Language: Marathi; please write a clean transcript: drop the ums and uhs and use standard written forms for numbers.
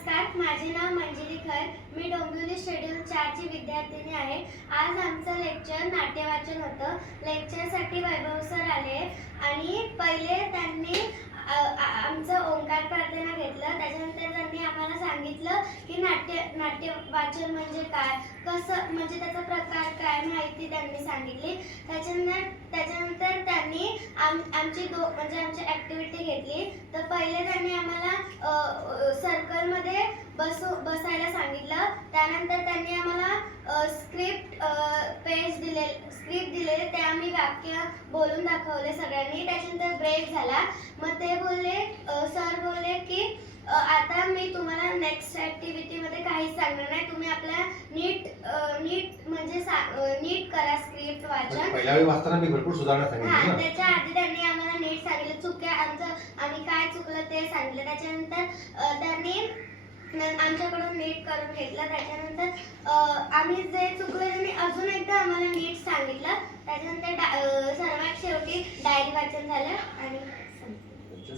नमस्कार, माझे नाव मंजिरी खैर. मी डोंबिवली शेड्यूल 4 ची विद्यार्थिनी आहे. आज आमचं लेक्चर नाट्यवाचन होतं. लेक्चरसाठी वैभव सर आले आणि पहिले त्यांनी आमचं ओंकार प्रार्थना घेतलं. त्याच्यानंतर त्यांनी आम्हाला सांगितलं की नाट्य वाचन म्हणजे काय, कसं म्हणजे त्याचा प्रकार काय, माहिती त्यांनी सांगितली. त्याच्यानंतर त्यांनी आमची आमची ॲक्टिव्हिटी घेतली. तर पहिले त्यांनी आम्हाला सर्कलमध्ये बसायला सांगितलं. त्यानंतर त्यांनी आम्हाला स्क्रिप्ट दिले, ते आम्ही वाक्य बोलून दाखवले सगळ्यांनी. त्याच्यानंतर ब्रेक झाला. मग ते सर बोलले की आता मी तुम्हाला नेक्स्ट ॲक्टिव्हिटीमध्ये काहीच सांगणार नाही, तुम्ही आपल्या नीट करा स्क्रिप्ट वाचन. पहिल्या वेळी वाचताना मी भरपूर सुधारणा सांगितली. त्याच्या आधी त्यांनी आम्हाला नीट सांगितलं, आम्ही काय चुकलं ते सांगितलं. त्याच्यानंतर त्यांनी आमच्याकडून नीट करून घेतलं. त्याच्यानंतर आम्ही जे चुकलं त्यांनी अजून एकदा आम्हाला नीट सांगितलं. त्याच्यानंतर सर्वांनी